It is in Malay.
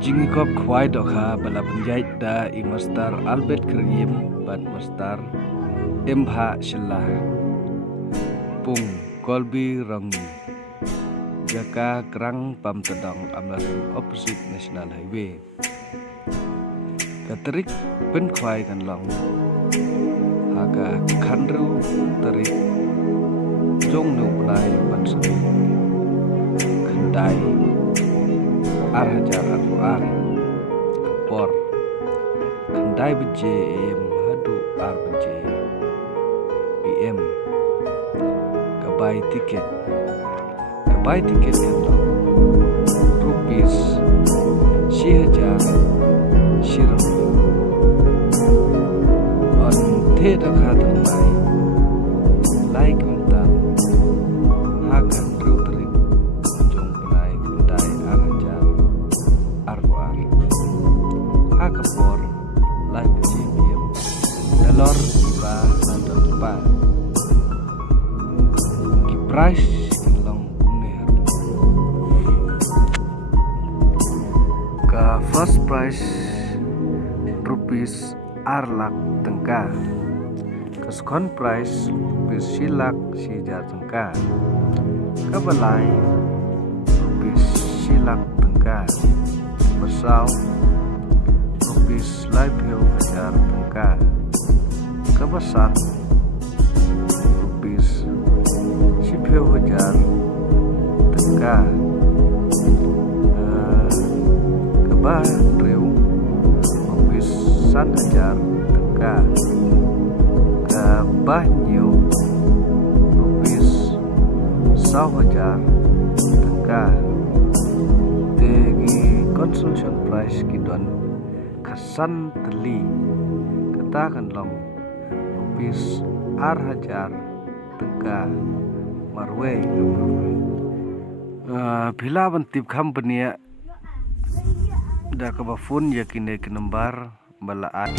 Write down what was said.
jingi kop khwai dokha bala penjait da I Master Albert Kerim bat Master Emha Shillah Pung Kolbi Rangi Jaka Kerang Pam Tedang Amlaran Opposite National Highway Katerik pen khwai kan long Haga Khandru Terik Jong nu Plai Pansami Khandai Arhajar Ar Por Khandai Beje Em Hadu Ar Beje PM Kabai tiket yang rupiah Shihajar Shiram On Teda Khatam Mai Lai Kuntan Hakan Rutrik Jong Pelai Kundai Arhajar Arwar Hakapor Lai Pejimium Dalor Iba Landon Pa Kiprais First price rupees arlak tengka, second price rupees silak sijar tengka, kebalai rupees silak tengka, bersau rupees laipio hajar tengka, kebasat rupees sipio hajar tengka. Bah Riu Rupiah 1,000 tengka ke Bah Nyiu Rupiah 1,000 tengka Tegi consumption price kidon Kasan Teli Katakan long Rupiah 1,000 tengka Marway Bila bentip company da kabafun yakin ke nembar balaan